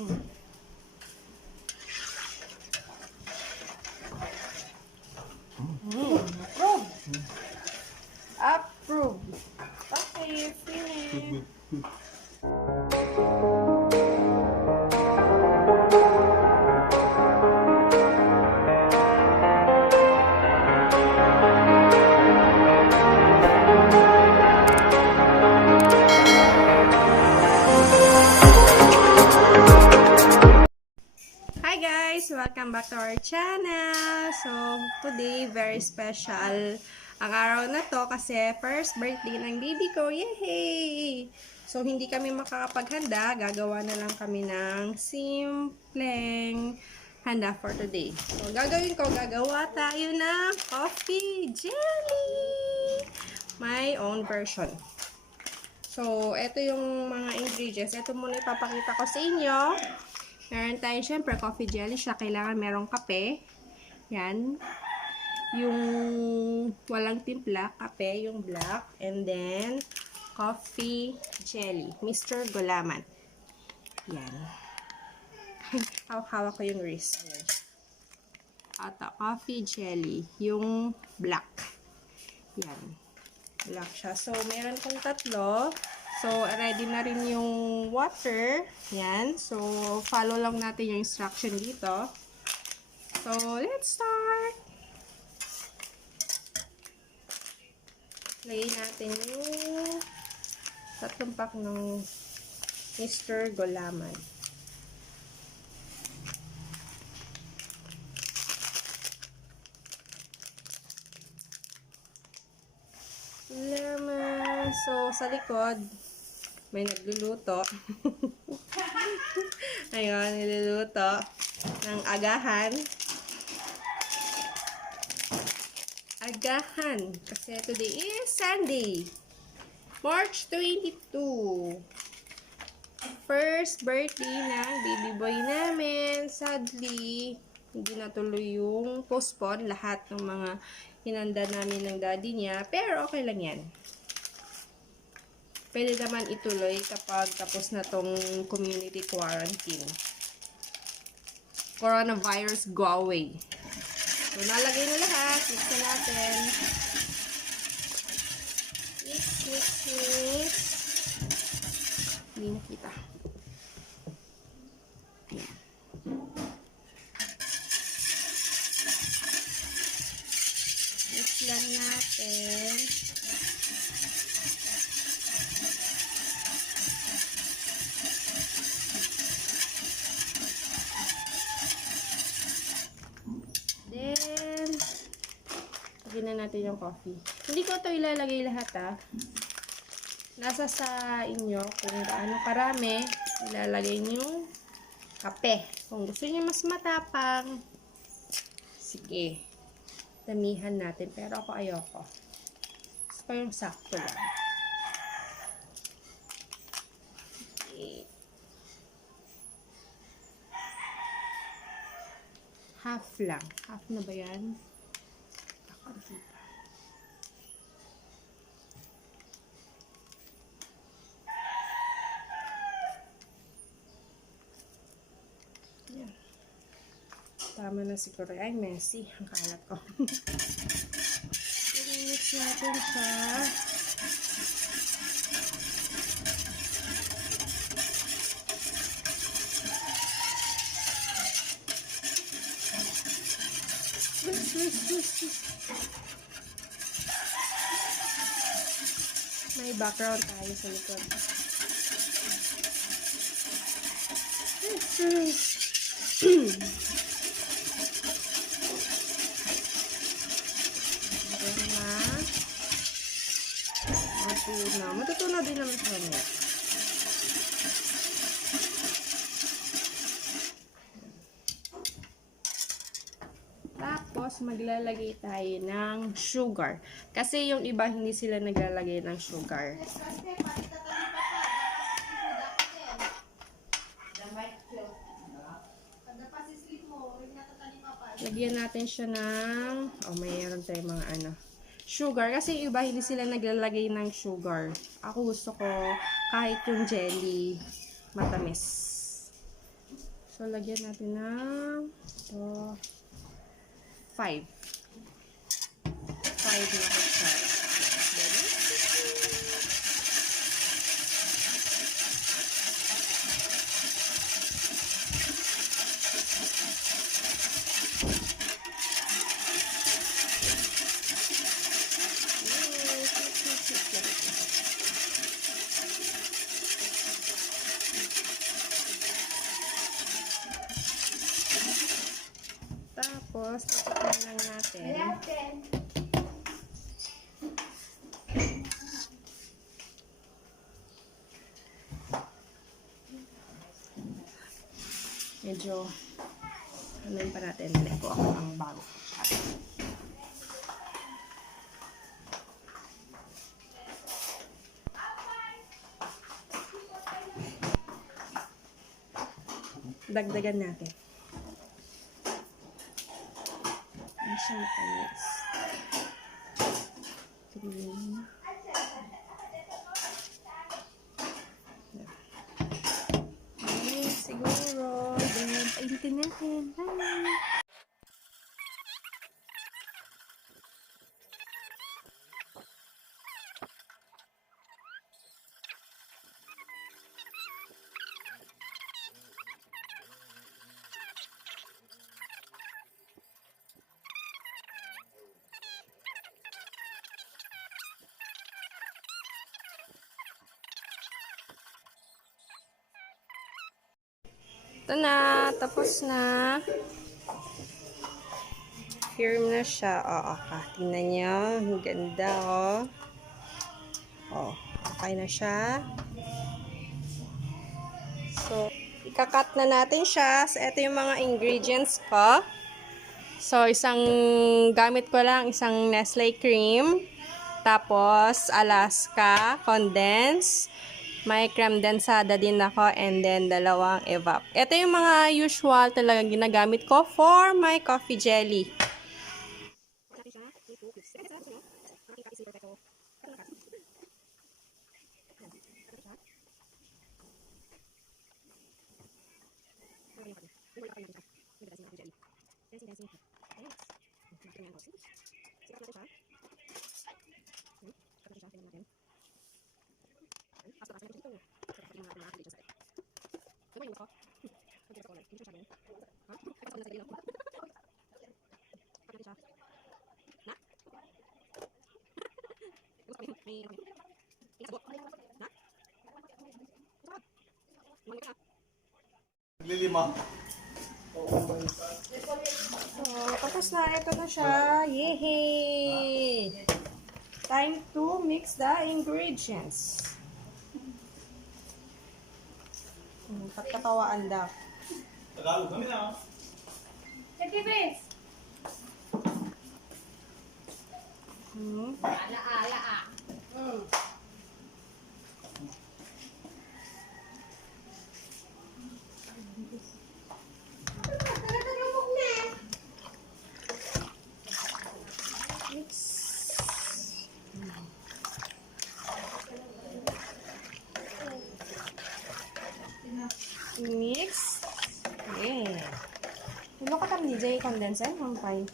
Approve. Approve. Okay, finish. Hi guys! Welcome back to our channel. So, today, very special ang araw na to kasi first birthday ng baby ko. Yay! So, hindi kami makakapaghanda. Gagawa na lang kami ng simpleng handa for today. So, gagawa tayo ng coffee jelly! My own version. So, ito yung mga ingredients. Ito muna ipapakita ko sa inyo. Meron tayo, syempre, coffee jelly siya. Kailangan merong kape. Yan. Yung walang timpla, kape, yung black. And then, coffee jelly. Mr. Gulaman. Yan. Hawak-hawak ko yung wrist. Ayan. At coffee jelly. Yung black. Yan. Black siya. So, meron kong tatlo. So, ready na rin yung water. Yan. So, follow lang natin yung instruction dito. So, let's start! Lagay natin yung tatlong pack ng Mr. Gulaman. Lemon. So, sa likod, may nagluluto. Ayun, niluluto ng agahan. Agahan. Kasi today is Sunday. March 22. First birthday ng baby boy namin. Sadly, hindi natuloy yung postpone lahat ng mga hinanda namin ng daddy niya. Pero okay lang yan. Pwede naman ituloy kapag tapos na tong community quarantine. Coronavirus, go away. So, nalagay na lahat. Mix na natin. Mix, mix, mix. Hindi nakita. Ayan. Mix lang natin. Then, lagyan na natin yung coffee. Hindi ko ito ilalagay lahat Nasa sa inyo kung gaano karami ilalagay nyo kape. Kung gusto niyo mas matapang, sige, damihan natin. Pero ako ayoko. Gusto ko yung sakto lang. Okay. Half lang. Half na ba yan? Kakunti pa. Yan. Tama na siguro. Ay, messy. Ang kalat ko. I-mix natin siya. May background tayo sa likod. Matutunaw din naman sa kanya. Tapos, maglalagay tayo ng sugar. Kasi yung iba, hindi sila naglalagay ng sugar. Lagyan natin siya ng, mayroon tayong mga sugar. Kasi yung iba, hindi sila naglalagay ng sugar. Ako gusto ko, kahit yung jelly, matamis. So, lagyan natin ng 5 na kutsara. Tapos, titikman lang natin. Medyo, pa natin. Balik ko ako ang bago. Dagdagan natin. Hindi siya matamis. Okay, siguro. Then, painitin natin. Bye! Ito na, tapos na. Firm na siya. Tingnan niyo. Ang ganda, okay na siya. So, ikakat na natin siya. So, ito yung mga ingredients ko. So, gamit ko lang isang Nestle cream. Tapos, Alaska condensed. May kremdensada din ako, and then 2 evap. Ito yung mga usual talagang ginagamit ko for my coffee jelly. Lilima. So, tapos na. Ito na siya. Yehey! Time to mix the ingredients. Pagkatawaan daw. Tagalog kami na. Sige, Prince. Ala. Mix. Okay. Ano ka tam ni Jay condenser? Mampay.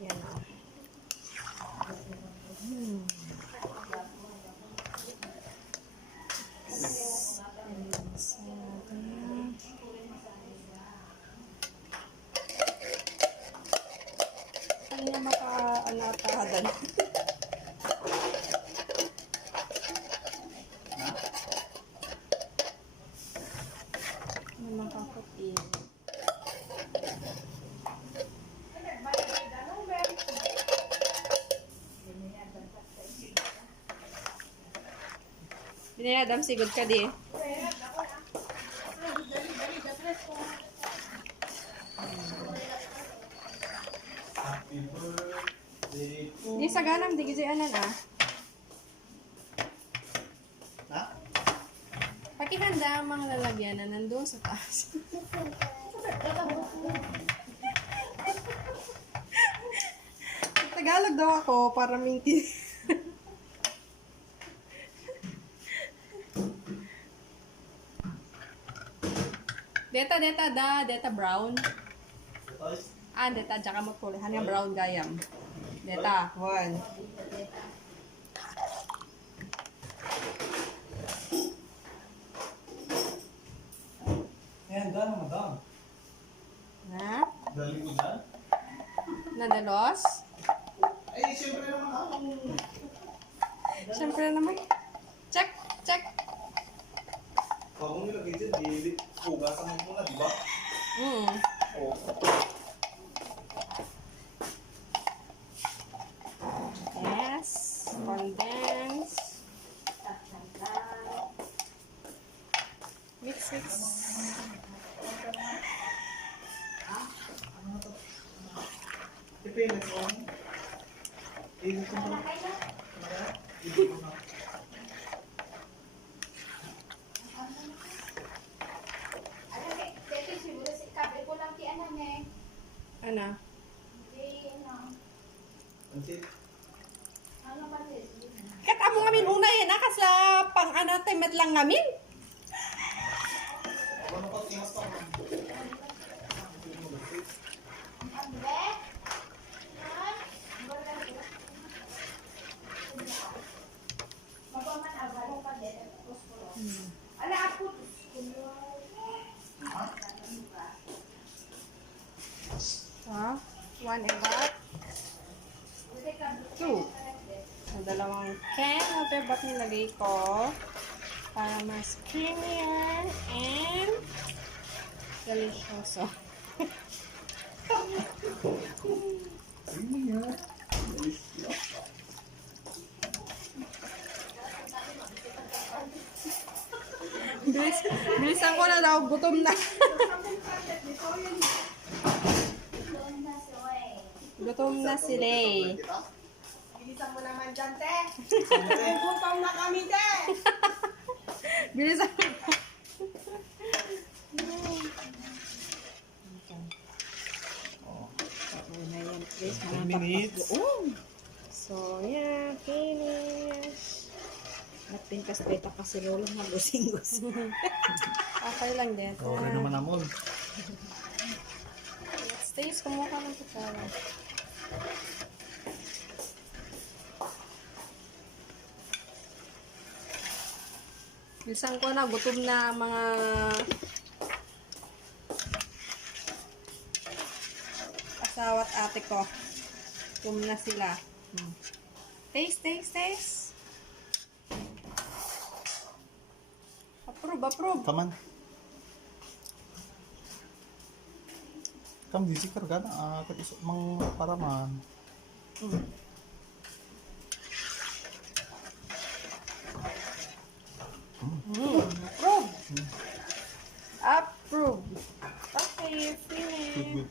Yan o. Ano na maka-anatahadan? Makakutin. Binayadam sigod ka di. Di sa ganam di gisi anan Pakihanda ang mga lalagyan na nandoon sa taas. Tagalog daw ako para minti. Deta brown. Tapos, Deta, tsaka mo tulihan nga brown gayam. Deta, one. ayan, gano'n madam. Na? Galing mo dyan? Nadalos? Ay, siyempre naman ako. Siyempre naman. Check, check. Ako nilagay dyan, di hugasan mo muna, di ba? Oo. Yes. Condense. Mix, mix. Depende ko. Dito ko na. Dito ko na. Ano? Pansit. Kat amo ngamin una yan, sa pang temet lang ngamin. Ano pa timas pa? One ebat. Two. So, dalawang can of ebat nilagay ko para mas creamier and delicioso. Bilisan ko na daw, gutom na. Gutom na sila eh. Bilisan mo naman dyan, te. Gutom na kami, te. Bilisan mo. Okay na yan, please. 10 minutes. So, yeah, finish. Nagpintas beta kasi lolo na gusing-gusing. Okay lang din. Okay naman namon. Let's taste. Kumuha ka ng kutsara. Bilisan ko na. Gutom na mga asawa at ate ko. Gutom na sila. Taste, taste, taste. Approve, approve. Kaman. Kam di sikar kan mang paraman. Approve. Approve. Okay, finish.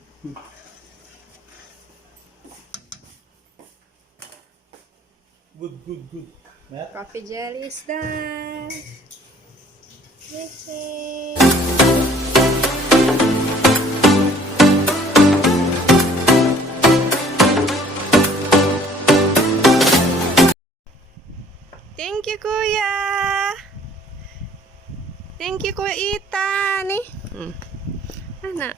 Good. Matt? Coffee jelly is done. Yay! Thank you, Kuya. Thank you, Kuya Ethan. Ana.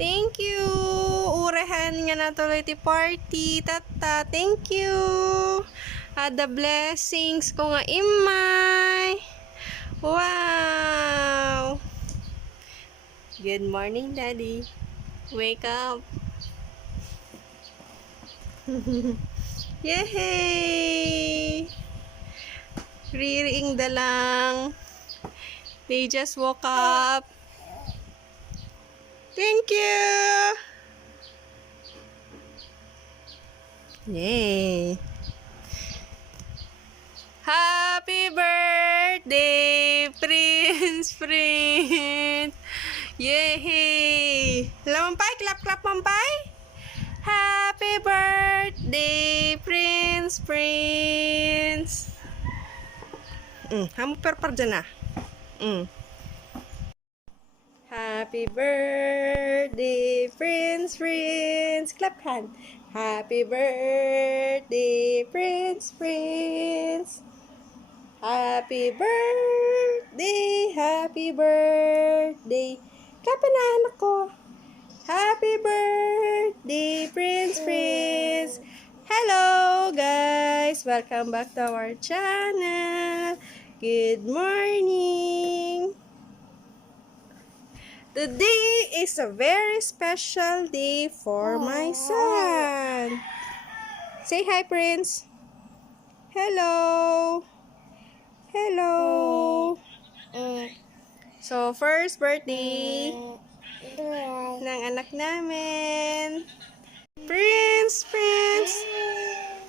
Thank you. Urehan nga natuloy ti party. Tata, thank you. The blessings ko nga imay. Wow. Good morning, Daddy. Wake up. Yay! Ririing dalang. They just woke up. Thank you! Yay! Happy birthday, Prince! Yay! Mampay, clap, mampay! Happy birthday, Prince! Hamu perpar dyan na. Happy birthday, Prince! Clap hand. Happy birthday, Prince! Happy birthday, happy birthday. Kapa na anak ko. Happy birthday, Prince. Hello, guys. Welcome back to our channel. Good morning. Today is a very special day for my son. Say hi, Prince. Hello. Hello. So, first birthday ng anak namin. Prince.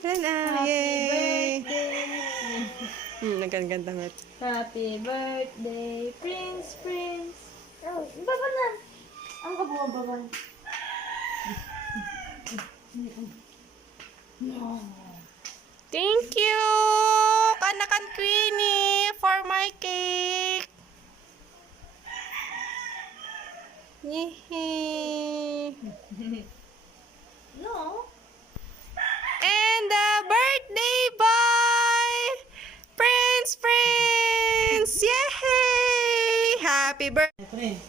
Yan yay. Naganda nga. Happy birthday, Prince. Oh, baba na. Ang kababa. Thank you, Kanakan Queenie, for my cake. Yehey. No. And the birthday boy, Prince. Yehey! Happy birthday. Prince.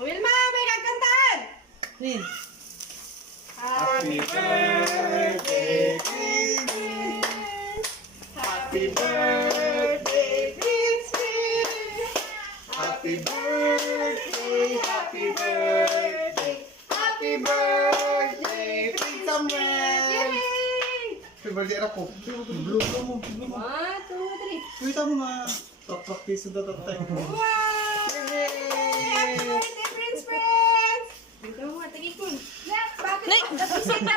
Wilma, may kakantahan. Prince. Happy birthday, Happy birthday, Prince. Happy birthday, happy birthday, happy birthday, Prince Samuel. Happy birthday anak ko. Blue mo. 1, 2, 3. Kita mo nga. Practice na tatay. Wow! Happy birthday, Prince! Dito mo, tagikon. Bakit? Bisita